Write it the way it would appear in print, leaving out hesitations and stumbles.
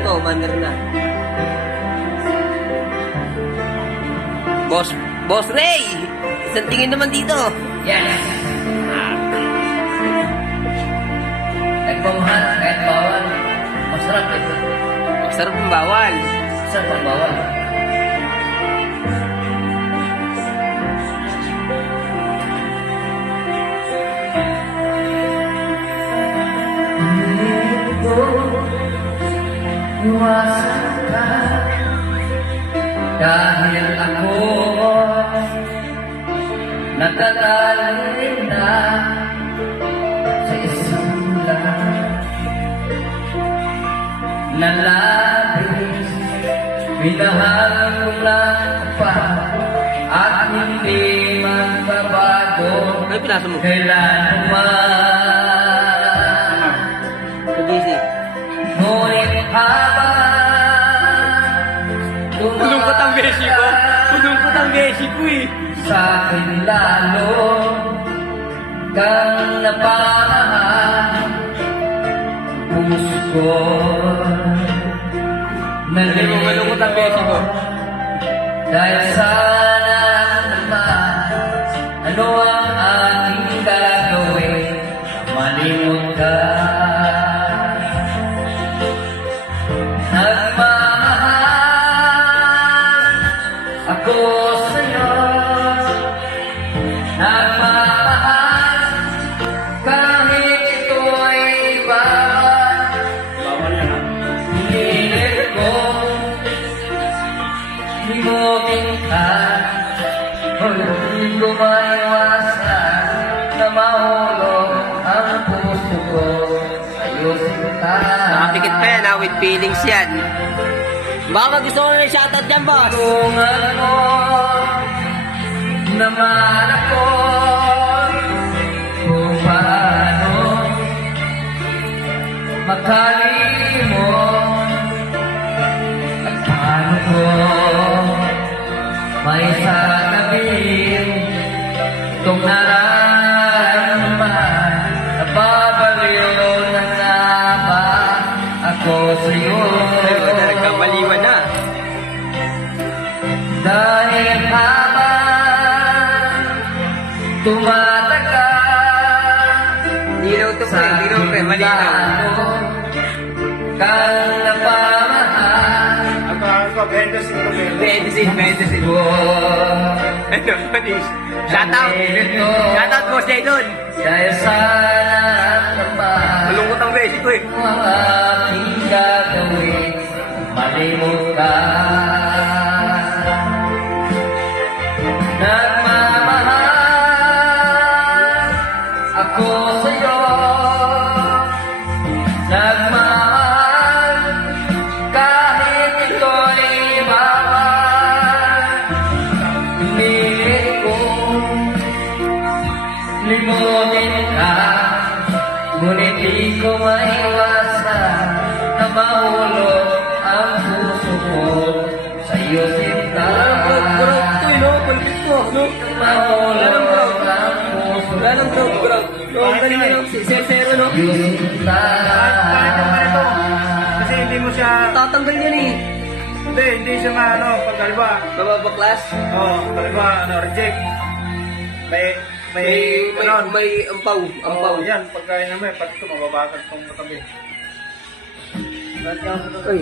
to, umaandar na. Boss Ray! Isang tingin naman dito. Yes! Kahit pamahal, kahit bawal. Masarap ito. Masarap ang bawal. Masarap ang bawal. Iwasan ka dahil ako nagtatalim na sa isang lang na labis. Minahal ko lang pa at hindi magbabago Ano pinasa mo? kailanman. Nag-easy. Ngunit Punong-put ang beshi ko. Punong-put ang beshi ko eh. sa akin lalo kang napamahal. Puso ko Hindi mo malungkot ang beshi ko. dahil sana naman ano ang ating gagawin malimot ka. Nagmamahal ako sa'yo, nagmamahal kahit ito'y bawal. Hinihiling ko limutin ka, hindi ko maiwasan na mahulog ang puso ko sa'yo sinta. Nakapikit pa yan ha, with feelings yan. Baka gusto ko na shoutout dyan, boss. Tulungan mo naman ako kung paano makalimot at paano ko may sasabihin itong nararamdaman. Nababaliw na nga ba ako sa'yo? Nagkamaliwan na. Dahil habang tumatagal Dilaw to pre, dilaw pre, malinaw. kang napamahal Ako, 25 Medicine. Ano, manis. Shoutout. Shoutout, boss Jaydon. dahil sana naman Malungkot ang beshi ko eh. ang aking gagawin malimot ka. Nagmamahal ako sa'yo, nagmamahal kahit ito'y bawal. Hinihiling ko limutin ka, ngunit di ko maiwasan na mahulog ang puso ko sa'yo sinta. Grog to eh, no? Pulpit ko, no? Mahulog ang puso Wala nang grog. No, galing nyo, 0-0, no? sa'yo sinta. Bakit naman ito? Kasi hindi mo siya, Tatanggal yan eh. hindi siya pagkaliba. Mababaklas. Pagkaliba, reject. May May ampaw. yan, pagkain namin, pati ito, mababakal itong katabi. Ay,